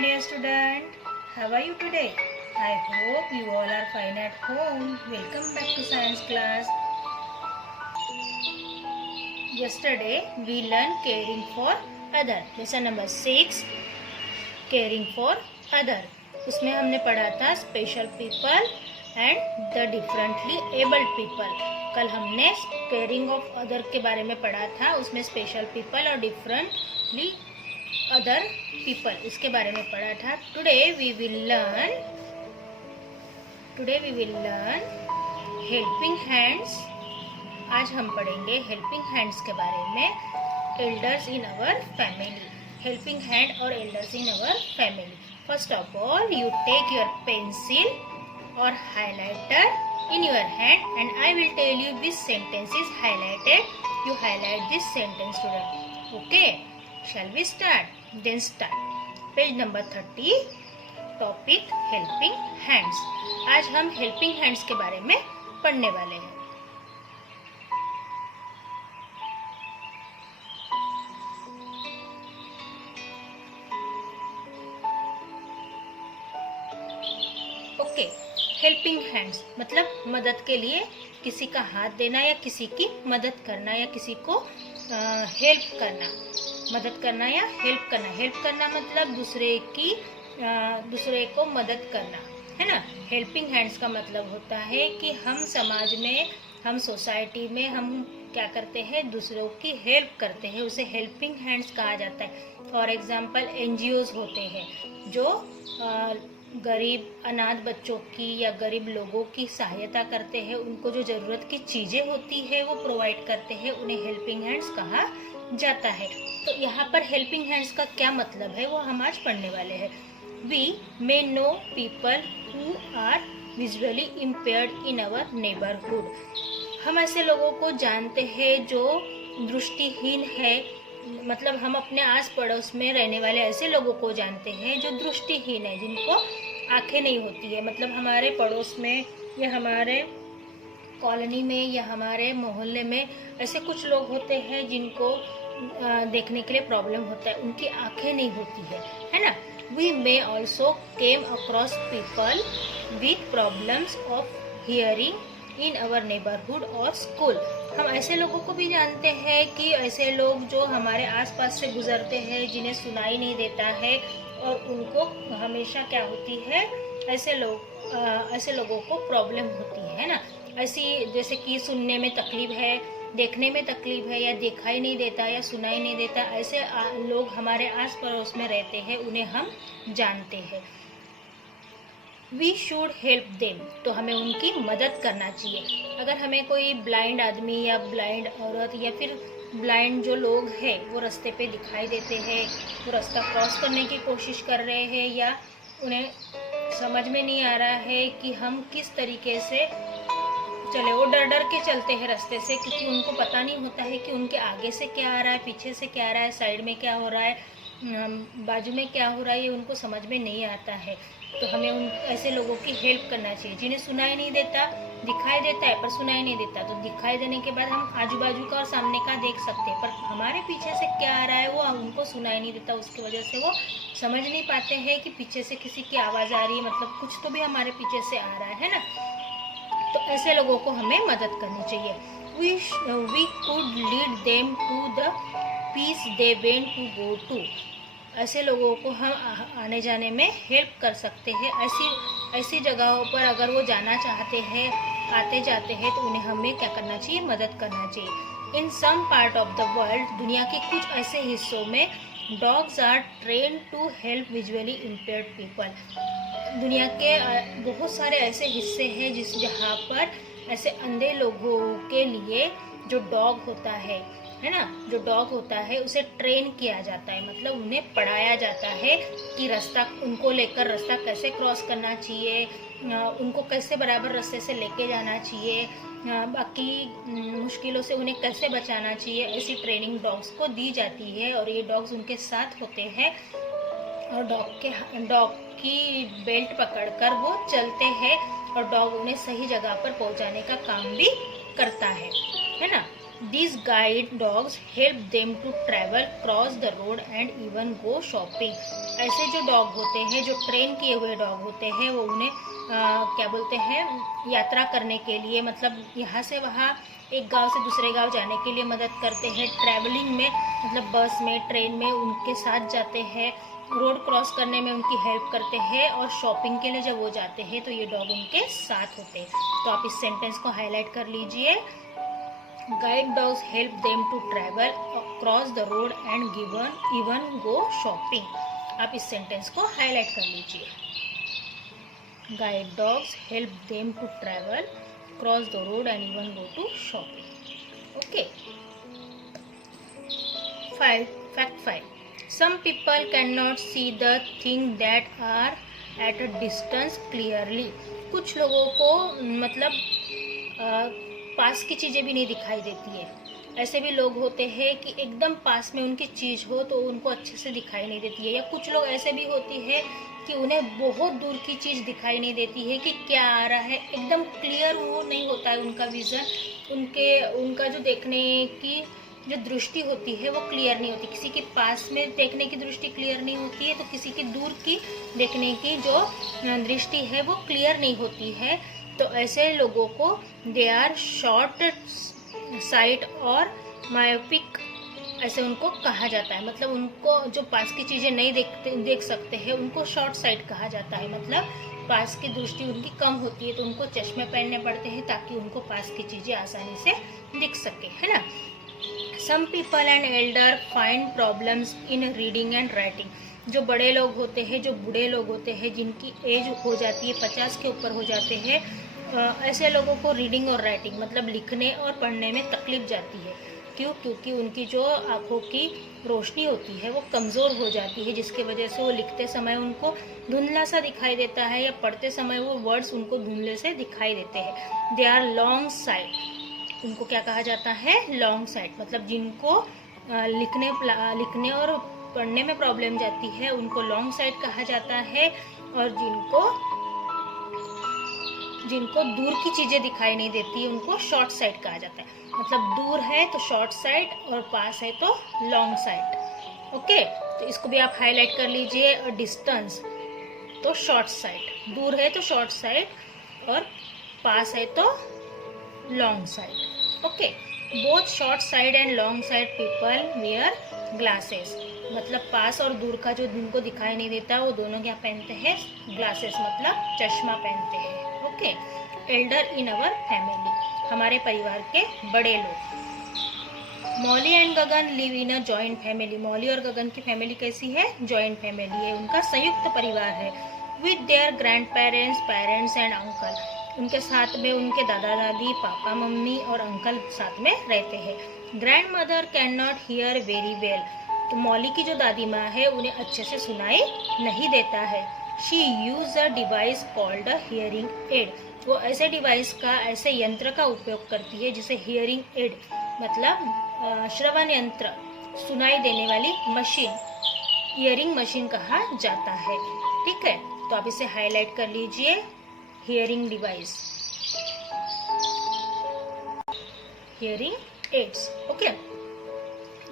dear student. How are you today? I hope you all are fine at home. Welcome back to science class. Yesterday we learned caring for other. Lesson number 6, caring for other. उसमें हमने पढ़ा था special people and the differently abled people. कल हमने caring of other के बारे में पढ़ा था. उसमें स्पेशल पीपल और डिफरेंटली अदर पीपल इसके बारे में पढ़ा था. Today we will learn helping hands. आज हम पढ़ेंगे हेल्पिंग हैंड्स के बारे में. Elders in our family. Helping hand और elders in our family. First of all you take your pencil or highlighter in your hand and I will tell you which sentence is highlighted. You highlight this sentence, student. Okay, shall we start? Then start. Page number 30. Topic helping hands. आज हम helping hands के बारे में पढ़ने वाले हैं. Okay, helping hands मतलब मदद के लिए किसी का हाथ देना या किसी की मदद करना या किसी को हेल्प करना. मदद करना या हेल्प करना. हेल्प करना मतलब दूसरे को मदद करना, है ना. हेल्पिंग हैंड्स का मतलब होता है कि हम समाज में, हम सोसाइटी में हम क्या करते हैं, दूसरों की हेल्प करते हैं. उसे हेल्पिंग हैंड्स कहा जाता है. फॉर एग्जाम्पल एनजीओज होते हैं जो गरीब अनाथ बच्चों की या गरीब लोगों की सहायता करते हैं. उनको जो ज़रूरत की चीज़ें होती है वो प्रोवाइड करते हैं. उन्हें हेल्पिंग हैंड्स कहा जाता है. तो यहाँ पर हेल्पिंग हैंड्स का क्या मतलब है वो हम आज पढ़ने वाले हैं. We may know people who are visually impaired in our neighbourhood. हम ऐसे लोगों को जानते हैं जो दृष्टिहीन है. मतलब हम अपने आस पड़ोस में रहने वाले ऐसे लोगों को जानते हैं जो दृष्टिहीन है, जिनको आंखें नहीं होती है. मतलब हमारे पड़ोस में या हमारे कॉलोनी में या हमारे मोहल्ले में ऐसे कुछ लोग होते हैं जिनको देखने के लिए प्रॉब्लम होता है. उनकी आंखें नहीं होती है ना. We may also came across people with problems of hearing in our neighbourhood और स्कूल. हम ऐसे लोगों को भी जानते हैं कि ऐसे लोग जो हमारे आसपास से गुजरते हैं जिन्हें सुनाई नहीं देता है और उनको हमेशा क्या होती है, ऐसे लोगों को प्रॉब्लम होती है ना. ऐसी जैसे कि सुनने में तकलीफ है, देखने में तकलीफ है, या दिखाई नहीं देता या सुनाई नहीं देता, ऐसे लोग हमारे आस पड़ोस में रहते हैं, उन्हें हम जानते हैं. We should help them. तो हमें उनकी मदद करना चाहिए. अगर हमें कोई ब्लाइंड आदमी या ब्लाइंड औरत या फिर ब्लाइंड जो लोग हैं वो रास्ते पे दिखाई देते हैं, वो रास्ता क्रॉस करने की कोशिश कर रहे हैं या उन्हें समझ में नहीं आ रहा है कि हम किस तरीके से चले, वो डर डर के चलते हैं रास्ते से, क्योंकि उनको पता नहीं होता है कि उनके आगे से क्या आ रहा है, पीछे से क्या आ रहा है, साइड में क्या हो रहा है, बाजू में क्या हो रहा है, ये उनको समझ में नहीं आता है. तो हमें उन ऐसे लोगों की हेल्प करना चाहिए जिन्हें सुनाई नहीं देता. दिखाई देता है पर सुनाई नहीं देता. तो दिखाई देने के बाद हम आजू बाजू का और सामने का देख सकते हैं, पर हमारे पीछे से क्या आ रहा है वो उनको सुनाई नहीं देता. उसकी वजह से वो समझ नहीं पाते हैं कि पीछे से किसी की आवाज़ आ रही है, मतलब कुछ तो भी हमारे पीछे से आ रहा है ना. तो ऐसे लोगों को हमें मदद करनी चाहिए. We could lead them to the piece they went to go to. ऐसे लोगों को हम आने जाने में हेल्प कर सकते हैं. ऐसी जगहों पर अगर वो जाना चाहते हैं, आते जाते हैं, तो उन्हें हमें क्या करना चाहिए, मदद करना चाहिए. In some part of the world, दुनिया के कुछ ऐसे हिस्सों में dogs are train to help visually impaired people. दुनिया के बहुत सारे ऐसे हिस्से हैं जहाँ पर ऐसे अंधे लोगों के लिए जो डॉग होता है ना, जो डॉग होता है उसे ट्रेन किया जाता है. मतलब उन्हें पढ़ाया जाता है कि रास्ता उनको लेकर रास्ता कैसे क्रॉस करना चाहिए, उनको कैसे बराबर रास्ते से लेके जाना चाहिए, बाकी मुश्किलों से उन्हें कैसे बचाना चाहिए. ऐसी ट्रेनिंग डॉग्स को दी जाती है और ये डॉग्स उनके साथ होते हैं और डॉग की बेल्ट पकड़कर वो चलते हैं और डॉग उन्हें सही जगह पर पहुंचाने का काम भी करता है ना. These guide dogs help them to travel, cross the road and even go shopping. ऐसे जो डॉग होते हैं, जो ट्रेन किए हुए डॉग होते हैं, वो उन्हें क्या बोलते हैं, यात्रा करने के लिए, मतलब यहाँ से वहाँ एक गांव से दूसरे गांव जाने के लिए मदद करते हैं। ट्रैवलिंग में मतलब बस में, ट्रेन में उनके साथ जाते हैं। रोड क्रॉस करने में उनकी हेल्प करते हैं। और शॉपिंग के लिए जब वो जाते हैं तो ये डॉग उनके साथ होते हैं। तो आप इस सेंटेंस को हाईलाइट कर लीजिए। Guide dogs help them to travel, cross the road and even go shopping. आप इस सेंटेंस को हाईलाइट कर लीजिए। Guide dogs help them to travel, cross the road and even go to shopping. Okay. Fact 5. Some people cannot see the things that are at a distance clearly. कुछ लोगों को मतलब पास की चीज़ें भी नहीं दिखाई देती है। ऐसे भी लोग होते हैं कि एकदम पास में उनकी चीज़ हो तो उनको अच्छे से दिखाई नहीं देती है। या कुछ लोग ऐसे भी होती है कि उन्हें बहुत दूर की चीज़ दिखाई नहीं देती है कि क्या आ रहा है, एकदम क्लियर वो नहीं होता है उनका विज़न। उनका जो देखने की जो दृष्टि होती है वो क्लियर नहीं होती। किसी के पास में देखने की दृष्टि क्लियर नहीं होती है तो किसी की दूर की देखने की जो दृष्टि है वो क्लियर नहीं होती है। तो ऐसे लोगों को दे आर शॉर्ट साइट और मायोपिक, ऐसे उनको कहा जाता है। मतलब उनको जो पास की चीज़ें नहीं देख सकते हैं उनको शॉर्ट साइट कहा जाता है। मतलब पास की दृष्टि उनकी कम होती है तो उनको चश्मे पहनने पड़ते हैं ताकि उनको पास की चीज़ें आसानी से दिख सके, है ना। Some people and elder find problems in reading and writing. जो बड़े लोग होते हैं, जो बूढ़े लोग होते हैं, जिनकी एज हो जाती है 50 के ऊपर हो जाते हैं, ऐसे लोगों को रीडिंग और राइटिंग मतलब लिखने और पढ़ने में तकलीफ जाती है। क्यों? क्योंकि उनकी जो आँखों की रोशनी होती है वो कमज़ोर हो जाती है, जिसके वजह से वो लिखते समय उनको धुंधला सा दिखाई देता है या पढ़ते समय वो वर्ड्स उनको धुंधले से दिखाई देते हैं। दे आर लॉन्ग साइट, उनको क्या कहा जाता है? Long site. मतलब जिनको लिखने और पढ़ने में प्रॉब्लम जाती है उनको लॉन्ग साइट कहा जाता है। और जिनको दूर की चीज़ें दिखाई नहीं देती उनको शॉर्ट साइट कहा जाता है। मतलब दूर है तो शॉर्ट साइट और पास है तो लॉन्ग साइट। ओके, तो इसको भी आप हाईलाइट कर लीजिए। और डिस्टेंस तो शॉर्ट साइट, दूर है तो शॉर्ट साइट और पास है तो long side. Okay, both short side and long side people where glasses. मतलब पास और दूर का जो जिनको दिखाई नहीं देता वो दोनों क्या पहनते हैं? ग्लासेस, मतलब चश्मा पहनते हैं। Okay. Elder in our family, हमारे परिवार के बड़े लोग। Mouli and Gagan live in a joint family. Mouli और गगन की फैमिली कैसी है? जॉइंट फैमिली है, उनका संयुक्त परिवार है। With their grand parents and uncle, उनके साथ में उनके दादा दादी, पापा मम्मी और अंकल साथ में रहते हैं। Grand mother can not here very well, तो मौली की जो दादी माँ है उन्हें अच्छे से सुनाई नहीं देता है। She use a device called a hearing aid, वो ऐसे डिवाइस का, ऐसे यंत्र का उपयोग करती है जिसे हियरिंग एड मतलब श्रवण यंत्र, सुनाई देने वाली मशीन, हियरिंग मशीन कहा जाता है। ठीक है, तो आप इसे हाईलाइट कर लीजिए। Hearing device, hearing aids. Okay,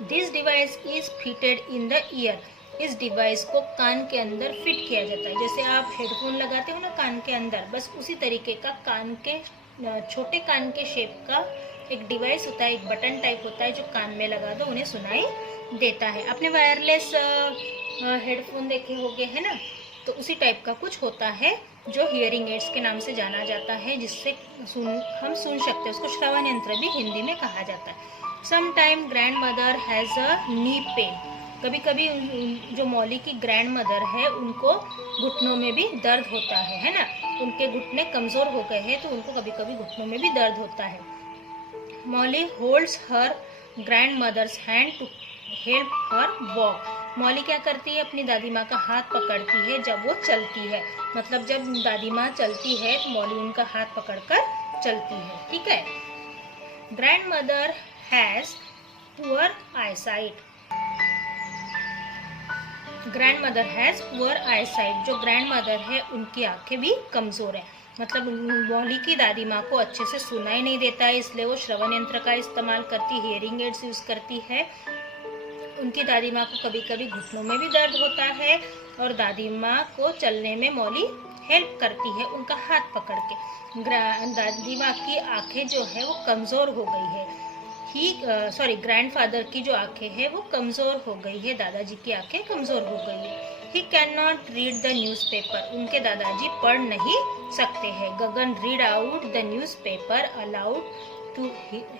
this device is fitted in the year, इस डिवाइस को कान के अंदर फिट किया जाता है। जैसे आप हेडफोन लगाते हो ना कान के अंदर, बस उसी तरीके का कान के छोटे कान के शेप का एक डिवाइस होता है, एक बटन टाइप होता है जो कान में लगा दो उन्हें सुनाई देता है। आपने वायरलेस हेडफोन देखे होंगे, है ना, तो उसी टाइप का कुछ होता है जो हियरिंग एड्स के नाम से जाना जाता है, जिससे हम सुन सकते हैं। उसको श्रवण यंत्र भी हिंदी में कहा जाता है। Sometime grandmother has a knee pain, कभी कभी जो मौली की ग्रैंड मदर है उनको घुटनों में भी दर्द होता है ना, उनके घुटने कमज़ोर हो गए हैं तो उनको कभी कभी घुटनों में भी दर्द होता है। Mouli holds her grandmother's hand to help her walk, Mouli क्या करती है? अपनी दादी माँ का हाथ पकड़ती है जब वो चलती है। मतलब जब दादी माँ चलती है तो मौली उनका हाथ पकड़कर चलती है। ठीक है। Grand mother has poor eyesight, grand mother has poor eyesight, जो ग्रैंड मदर है उनकी आंखें भी कमज़ोर है। मतलब मौली की दादी माँ को अच्छे से सुनाई नहीं देता है, इसलिए वो श्रवण यंत्र का इस्तेमाल करती, हियरिंग एड्स यूज करती है। उनकी दादी माँ को कभी कभी घुटनों में भी दर्द होता है और दादी माँ को चलने में मौली हेल्प करती है उनका हाथ पकड़ के। दादी माँ की आंखें जो है वो कमज़ोर हो गई है। ग्रैंडफादर की जो आंखें हैं वो कमज़ोर हो गई है, दादाजी की आंखें कमज़ोर हो गई है। He can not read the newspaper, उनके दादाजी पढ़ नहीं सकते हैं। Gagan read out the newspaper aloud to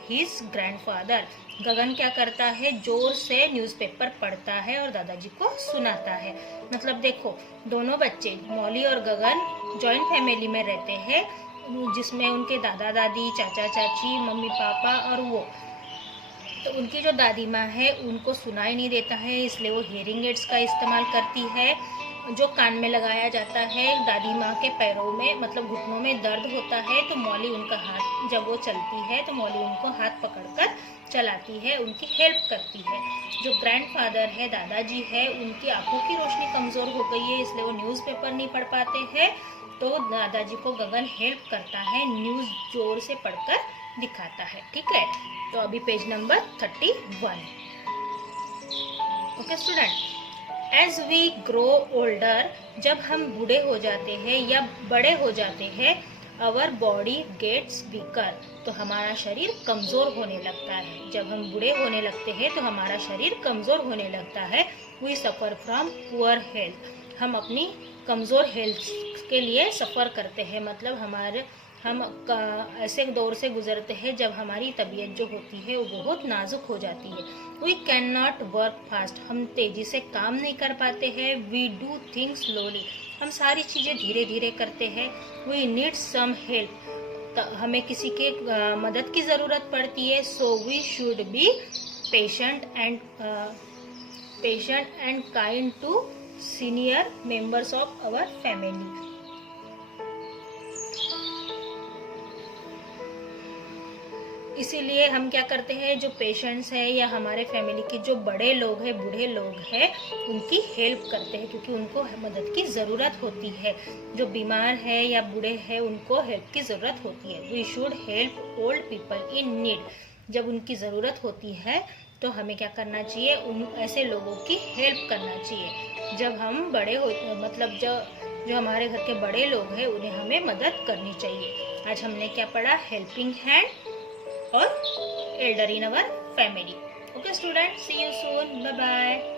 his grandfather, Gagan क्या करता है, जोर से न्यूज़पेपर पढ़ता है और दादाजी को सुनाता है। मतलब देखो, दोनों बच्चे मौली और गगन जॉइंट फैमिली में रहते हैं, जिसमें उनके दादा दादी, चाचा चाची, मम्मी पापा और वो। तो उनकी जो दादी माँ है उनको सुनाई नहीं देता है, इसलिए वो हियरिंग एड्स का इस्तेमाल करती है, जो कान में लगाया जाता है। दादी माँ के पैरों में मतलब घुटनों में दर्द होता है तो मौली उनका हाथ, जब वो चलती है तो मौली उनको हाथ पकड़कर चलाती है, उनकी हेल्प करती है। जो ग्रैंडफादर है, दादाजी है, उनकी आंखों की रोशनी कमज़ोर हो गई है, इसलिए वो न्यूज़पेपर नहीं पढ़ पाते हैं, तो दादाजी को गगन हेल्प करता है, न्यूज़ जोर से पढ़कर दिखाता है। ठीक है, तो अभी page number 31। Okay student, as we grow older, जब हम बूढ़े हो जाते हैं या बड़े हो जाते हैं, आवर बॉडी गेट्स वीकर, तो हमारा शरीर कमज़ोर होने लगता है। जब हम बूढ़े होने लगते हैं तो हमारा शरीर कमज़ोर होने लगता है। We suffer from poor health, हम अपनी कमज़ोर हेल्थ के लिए सफ़र करते हैं। मतलब हम ऐसे दौर से गुजरते हैं जब हमारी तबीयत जो होती है वो बहुत नाजुक हो जाती है। We can not work fast, हम तेज़ी से काम नहीं कर पाते हैं। वी डू थिंग्स स्लोली, हम सारी चीज़ें धीरे धीरे करते हैं। वी नीड सम हेल्प, हमें किसी के मदद की ज़रूरत पड़ती है। So we should be patient and kind to senior members of our family. इसीलिए हम क्या करते हैं, जो पेशेंट्स हैं या हमारे फैमिली के जो बड़े लोग हैं, बूढ़े लोग हैं, उनकी हेल्प करते हैं, क्योंकि उनको मदद की ज़रूरत होती है। जो बीमार है या बूढ़े हैं उनको हेल्प की ज़रूरत होती है। We should help old people in need, जब उनकी ज़रूरत होती है तो हमें क्या करना चाहिए, उन ऐसे लोगों की हेल्प करना चाहिए। जब हम बड़े हो, मतलब जो हमारे घर के बड़े लोग हैं उन्हें हमें मदद करनी चाहिए। आज हमने क्या पढ़ा, हेल्पिंग हैंड और elder in our family. Okay students, see you soon, bye bye.